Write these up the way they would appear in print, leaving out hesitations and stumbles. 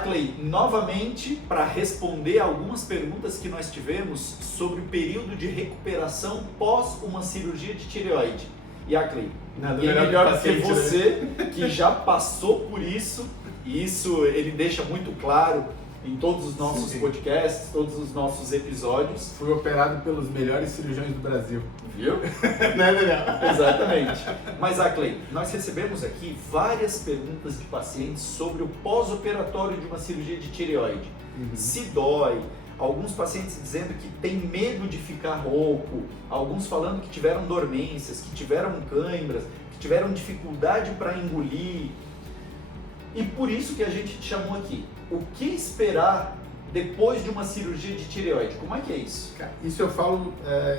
Ackley, novamente, para responder algumas perguntas que nós tivemos sobre o período de recuperação pós uma cirurgia de tireoide. E Ackley, ninguém melhor do que você, que já passou por isso, e isso ele deixa muito claro em todos os nossos podcasts, todos os nossos episódios. Fui operado pelos melhores cirurgiões do Brasil. Viu? Né, Daniel? Exatamente. Mas, Ackley, nós recebemos aqui várias perguntas de pacientes sobre o pós-operatório de uma cirurgia de tireoide. Se dói, alguns pacientes dizendo que tem medo de ficar rouco, alguns falando que tiveram dormências, que tiveram cãibras, que tiveram dificuldade para engolir. E por isso que a gente te chamou aqui. O que esperar depois de uma cirurgia de tireoide? Como é que é isso? Isso eu falo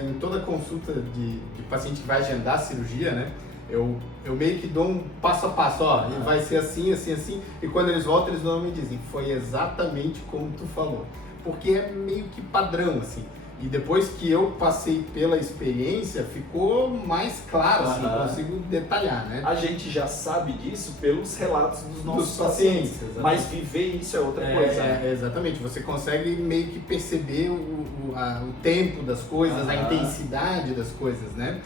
em toda consulta de paciente que vai agendar a cirurgia, né? Eu meio que dou um passo a passo, e vai ser assim, assim, assim. E quando eles voltam, eles normalmente dizem, foi exatamente como tu falou. Porque é meio que padrão, assim. E depois que eu passei pela experiência, ficou mais claro, assim, consigo detalhar, né? A gente já sabe disso pelos relatos dos nossos pacientes, mas viver isso é outra coisa. Exatamente, você consegue meio que perceber o tempo das coisas, a intensidade das coisas, né?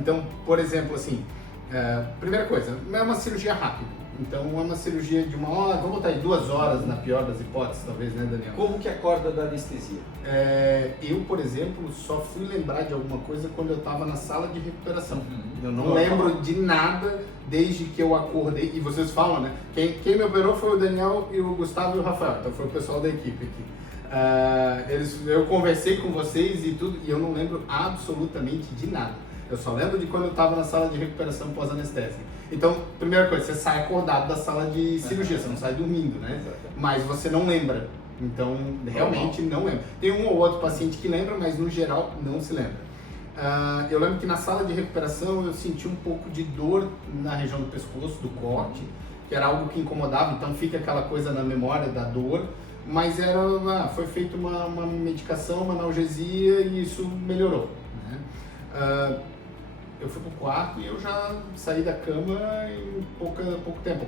Então, por exemplo, assim, primeira coisa, é uma cirurgia rápida. Então é uma cirurgia de 1 hora, vamos botar aí 2 horas na pior das hipóteses, talvez, né, Daniel? Como que acorda da anestesia? Eu, por exemplo, só fui lembrar de alguma coisa quando eu estava na sala de recuperação. Eu não lembro de nada desde que eu acordei. E vocês falam, né? Quem me operou foi o Daniel, e o Gustavo e o Rafael. Então foi o pessoal da equipe aqui. Eu conversei com vocês e tudo, e eu não lembro absolutamente de nada. Eu só lembro de quando eu estava na sala de recuperação pós-anestésica. Então, primeira coisa, você sai acordado da sala de cirurgia, você não sai dormindo, né? Mas você não lembra. Então, realmente não lembra. Tem um ou outro paciente que lembra, mas no geral não se lembra. Eu lembro que na sala de recuperação eu senti um pouco de dor na região do pescoço, do corte, que era algo que incomodava, então fica aquela coisa na memória da dor. Mas foi feita uma medicação, uma analgesia e isso melhorou, né? Eu fui pro quarto e eu já saí da cama em pouco tempo.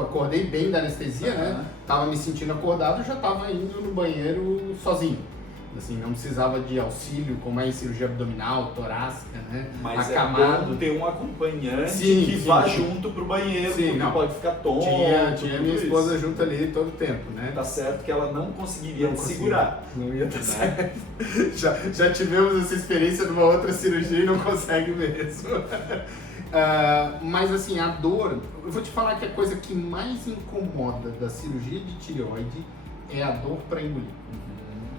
Acordei bem da anestesia, né? Tava me sentindo acordado e já tava indo no banheiro sozinho. Assim, não precisava de auxílio, como é em cirurgia abdominal, torácica, né? Mas acamado. É bom ter um acompanhante que vá junto pro banheiro, porque não pode ficar tonto. Tinha minha esposa junto ali todo o tempo, né? Tá certo que ela não conseguiria segurar. Não ia dar certo. Já tivemos essa experiência numa outra cirurgia e não consegue mesmo. Mas assim, a dor, eu vou te falar que a coisa que mais incomoda da cirurgia de tireoide é a dor para engolir.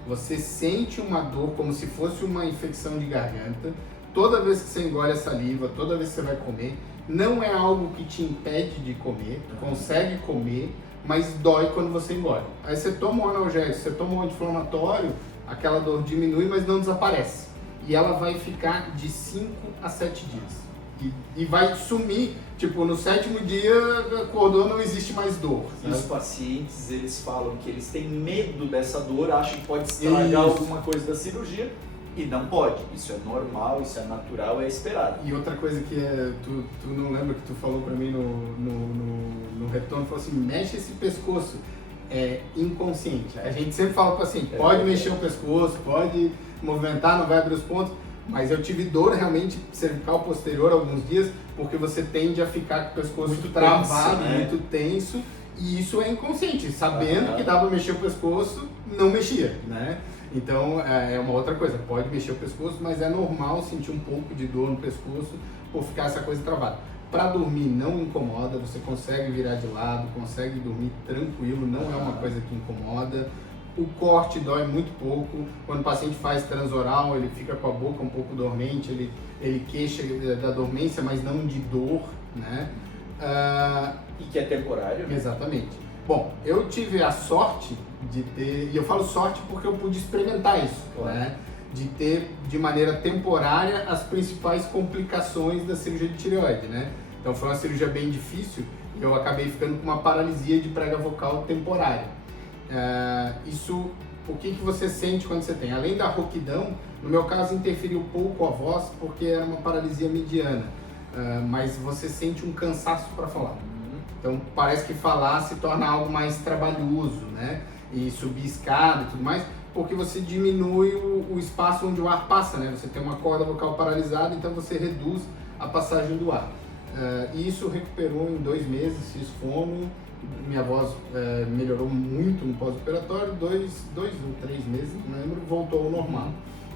Você sente uma dor como se fosse uma infecção de garganta. Toda vez que você engole a saliva, toda vez que você vai comer, não é algo que te impede de comer, tu consegue comer, mas dói quando você engole. Aí você toma um analgésico, você toma um anti-inflamatório, aquela dor diminui, mas não desaparece. E ela vai ficar de 5 a 7 dias. E vai sumir, tipo, no 7º dia acordou, não existe mais dor. E os pacientes, eles falam que eles têm medo dessa dor, acham que pode estragar alguma coisa da cirurgia e não pode. Isso é normal, isso é natural, é esperado. E outra coisa que tu não lembra que tu falou pra mim no retorno, falou assim, mexe esse pescoço. É inconsciente. A gente sempre fala pro paciente, pode mexer o pescoço, pode movimentar, não vai abrir os pontos. Mas eu tive dor realmente cervical posterior alguns dias, porque você tende a ficar com o pescoço muito travado, tenso, né? Muito tenso, e isso é inconsciente. Sabendo que dá para mexer o pescoço, não mexia, né? Então é uma outra coisa, pode mexer o pescoço, mas é normal sentir um pouco de dor no pescoço por ficar essa coisa travada. Para dormir não incomoda, você consegue virar de lado, consegue dormir tranquilo, não é uma coisa que incomoda. O corte dói muito pouco. Quando o paciente faz transoral, ele fica com a boca um pouco dormente, ele queixa da dormência, mas não de dor, né? E que é temporário. Exatamente. Bom, eu tive a sorte de ter, e eu falo sorte porque eu pude experimentar isso, né? De ter de maneira temporária as principais complicações da cirurgia de tireoide, né? Então foi uma cirurgia bem difícil e eu acabei ficando com uma paralisia de prega vocal temporária. O que você sente quando você tem? Além da rouquidão, no meu caso interferiu pouco a voz porque era uma paralisia mediana, mas você sente um cansaço para falar. Então parece que falar se torna algo mais trabalhoso, né? E subir escada e tudo mais, porque você diminui o espaço onde o ar passa, né? Você tem uma corda vocal paralisada, então você reduz a passagem do ar. E isso recuperou em 2 meses, fiz fono, minha voz melhorou muito no pós-operatório, 2 ou 3 meses, não lembro, voltou ao normal.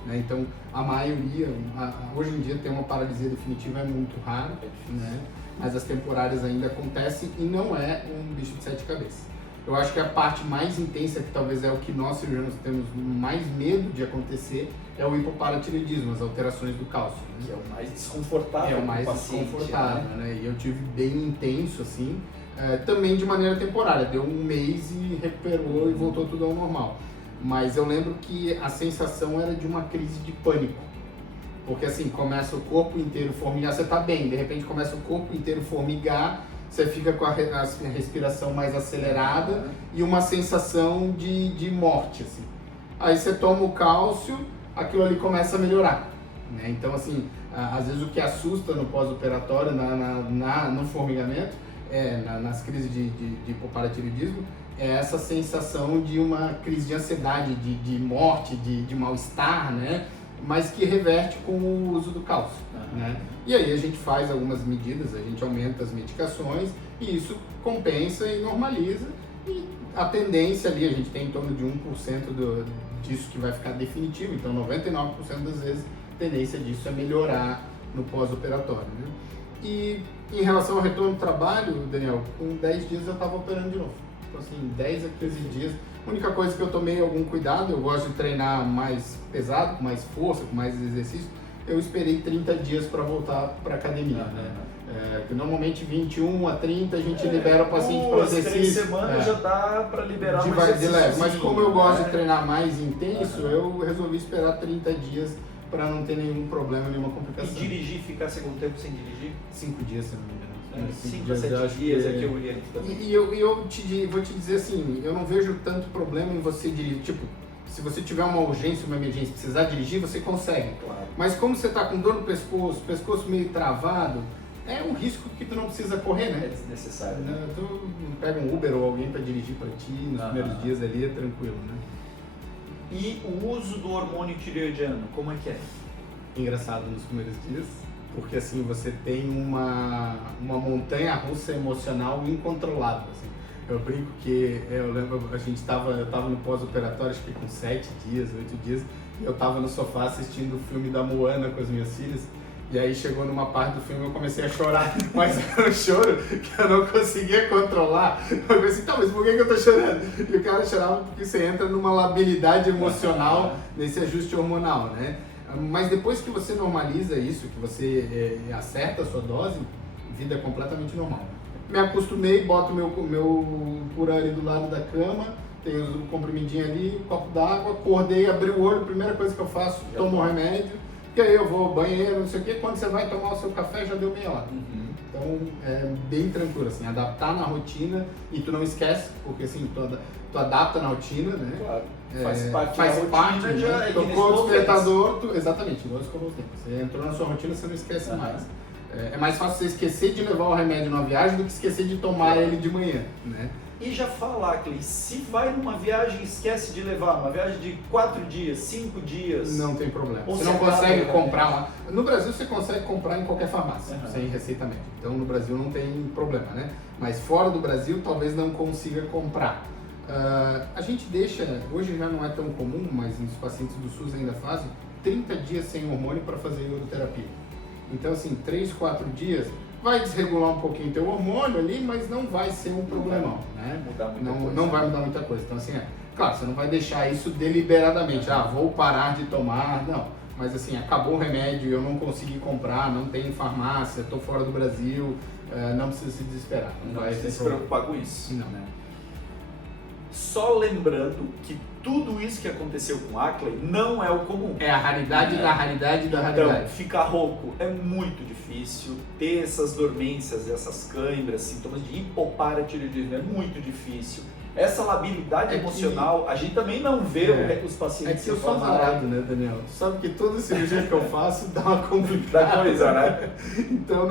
Né? Então, a maioria, hoje em dia, ter uma paralisia definitiva é muito raro, né? Mas as temporárias ainda acontecem e não é um bicho de 7 cabeças. Eu acho que a parte mais intensa, que talvez é o que nós cirurgiões temos mais medo de acontecer, é o hipoparatiroidismo, as alterações do cálcio. Né? Que é o mais desconfortável. É o mais desconfortável, né? E eu tive bem intenso, assim, também de maneira temporária. Deu 1 mês e recuperou e voltou tudo ao normal. Mas eu lembro que a sensação era de uma crise de pânico. Porque assim, começa o corpo inteiro formigar, você tá bem, de repente começa o corpo inteiro formigar, você fica com a respiração mais acelerada e uma sensação de morte, assim. Aí você toma o cálcio, aquilo ali começa a melhorar, né? Então, assim, às vezes o que assusta no pós-operatório, no formigamento, nas crises de hipoparatiroidismo, é essa sensação de uma crise de ansiedade, de morte, de mal-estar, né? Mas que reverte com o uso do cálcio, né? E aí a gente faz algumas medidas, a gente aumenta as medicações e isso compensa e normaliza. E a tendência ali, a gente tem em torno de 1% disso que vai ficar definitivo, então 99% das vezes a tendência disso é melhorar no pós-operatório, né? E em relação ao retorno do trabalho, Daniel, com 10 dias eu estava operando de novo. Então assim, 10 a 15 dias. A única coisa que eu tomei algum cuidado, eu gosto de treinar mais pesado, com mais força, com mais exercício, eu esperei 30 dias para voltar para academia, né? Porque normalmente 21 a 30 a gente libera o paciente para exercício. 3 semanas já dá para liberar mais exercício. Mas como eu gosto de treinar mais intenso, eu resolvi esperar 30 dias para não ter nenhum problema, nenhuma complicação. E dirigir, ficar segundo tempo sem dirigir? 5 dias, se não me engano. 5 a 7 dias é que eu oriento também. E eu vou te dizer assim, eu não vejo tanto problema em você dirigir. Tipo, se você tiver uma urgência, uma emergência, precisar dirigir, você consegue. Claro. Mas como você está com dor no pescoço meio travado, é um risco que tu não precisa correr, né? É desnecessário. Né? Tu pega um Uber ou alguém para dirigir para ti nos primeiros dias ali, é tranquilo, né? E o uso do hormônio tireoidiano, como é que é? Engraçado nos primeiros dias, porque assim, você tem uma montanha-russa emocional incontrolável, assim. Eu brinco que, eu lembro, eu tava no pós-operatório, acho que com 7 dias, 8 dias, e eu tava no sofá assistindo o filme da Moana com as minhas filhas, e aí chegou numa parte do filme eu comecei a chorar, mas era um choro que eu não conseguia controlar. Eu pensei, tá, mas por que eu tô chorando? E o cara chorava porque você entra numa labilidade emocional nesse ajuste hormonal, né? Mas depois que você normaliza isso, que você acerta a sua dose, vida é completamente normal. Me acostumei, boto meu purã ali do lado da cama, tenho o comprimidinho ali, um copo d'água, acordei, abri o olho, primeira coisa que eu faço, tomo o remédio, e aí eu vou ao banheiro, não sei o quê, quando você vai tomar o seu café já deu meia hora. Então é bem tranquilo, assim, adaptar na rotina e tu não esquece, porque assim, tu adapta na rotina, né? Claro. Faz parte da rotina, né? já tocou o despertador, exatamente, igual escovou os dentes. Você entrou na sua rotina, você não esquece mais. É mais fácil você esquecer de levar o remédio numa viagem do que esquecer de tomar ele de manhã, né? E já falar, Clay, se vai numa viagem e esquece de levar, uma viagem de 4 dias, 5 dias... Não tem problema. Ou você não consegue comprar lá. No Brasil você consegue comprar em qualquer farmácia, sem receita médica. Então no Brasil não tem problema, né? Mas fora do Brasil talvez não consiga comprar. A gente deixa, hoje já não é tão comum, mas os pacientes do SUS ainda fazem, 30 dias sem hormônio para fazer iodoterapia. Então assim, 3, 4 dias... vai desregular um pouquinho teu hormônio ali, mas não vai ser um problemão, né? Não vai mudar muita coisa. Então assim, claro, você não vai deixar isso deliberadamente, vou parar de tomar, não. Mas assim, acabou o remédio, eu não consegui comprar, não tem farmácia, estou fora do Brasil, não precisa se desesperar. Não vai se preocupar com isso. Não. Né? Só lembrando que tudo isso que aconteceu com Ackley não é o comum. É a raridade da raridade da raridade. Então, ficar rouco é muito difícil, ter essas dormências, essas câimbras, sintomas de hipoparatiroidismo é muito difícil. Essa labilidade emocional, a gente também não vê os pacientes. É que eu sou azarado, né, Daniel? Tu sabe que toda cirurgia que eu faço dá uma complicada. Da coisa, né? Então,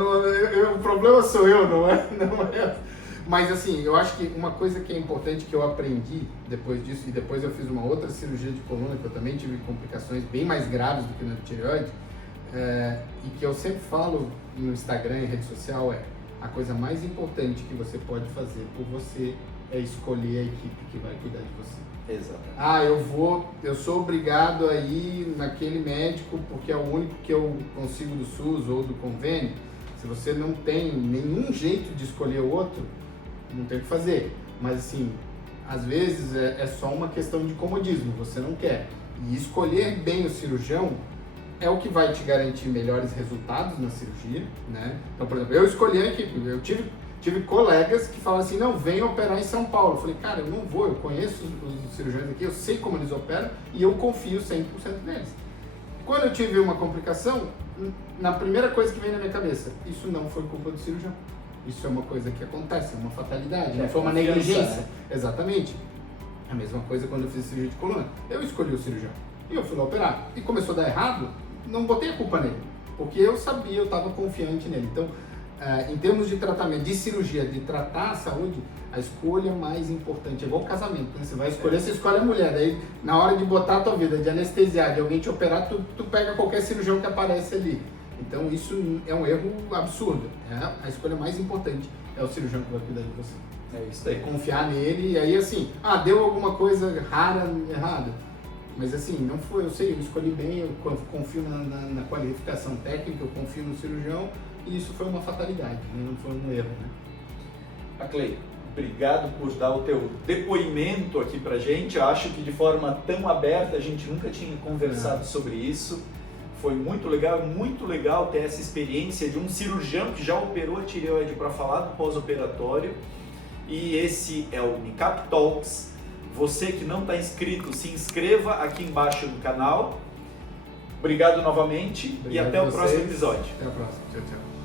o problema sou eu, não é? Mas assim, eu acho que uma coisa que é importante que eu aprendi depois disso, e depois eu fiz uma outra cirurgia de coluna, que eu também tive complicações bem mais graves do que na tireoide, e que eu sempre falo no Instagram e rede social a coisa mais importante que você pode fazer por você é escolher a equipe que vai cuidar de você. Exatamente. Eu sou obrigado a ir naquele médico porque é o único que eu consigo do SUS ou do convênio. Se você não tem nenhum jeito de escolher outro, não tem o que fazer. Mas assim, às vezes é só uma questão de comodismo, você não quer. E escolher bem o cirurgião é o que vai te garantir melhores resultados na cirurgia, né? Então, por exemplo, eu escolhi a equipe, eu tive colegas que falam assim, não, vem operar em São Paulo. Eu falei, cara, eu não vou, eu conheço os cirurgiões aqui, eu sei como eles operam e eu confio 100% neles. Quando eu tive uma complicação, na primeira coisa que vem na minha cabeça, isso não foi culpa do cirurgião. Isso é uma coisa que acontece, é uma fatalidade, não foi uma negligência. Né? Exatamente. A mesma coisa quando eu fiz cirurgia de coluna. Eu escolhi o cirurgião e eu fui lá operar. E começou a dar errado, não botei a culpa nele, porque eu sabia, eu estava confiante nele. Então, em termos de tratamento, de cirurgia, de tratar a saúde, a escolha mais importante é igual casamento, né? Você vai escolher, você escolhe a mulher, daí na hora de botar a tua vida, de anestesiar, de alguém te operar, tu pega qualquer cirurgião que aparece ali. Então isso é um erro absurdo. A escolha mais importante é o cirurgião que vai cuidar de você. É isso aí. Confiar nele, e aí assim, deu alguma coisa rara, errada. Mas assim, não foi, eu sei, eu escolhi bem, eu confio na qualificação técnica, eu confio no cirurgião, e isso foi uma fatalidade, né? Não foi um erro, né? Clay, obrigado por dar o teu depoimento aqui pra gente. Eu acho que de forma tão aberta a gente nunca tinha conversado sobre isso. Foi muito legal ter essa experiência de um cirurgião que já operou a tireoide para falar do pós-operatório. E esse é o Unicap Talks. Você que não está inscrito, se inscreva aqui embaixo no canal. Obrigado novamente. Obrigado e até o vocês. próximo episódio. Até a próxima. Tchau, tchau.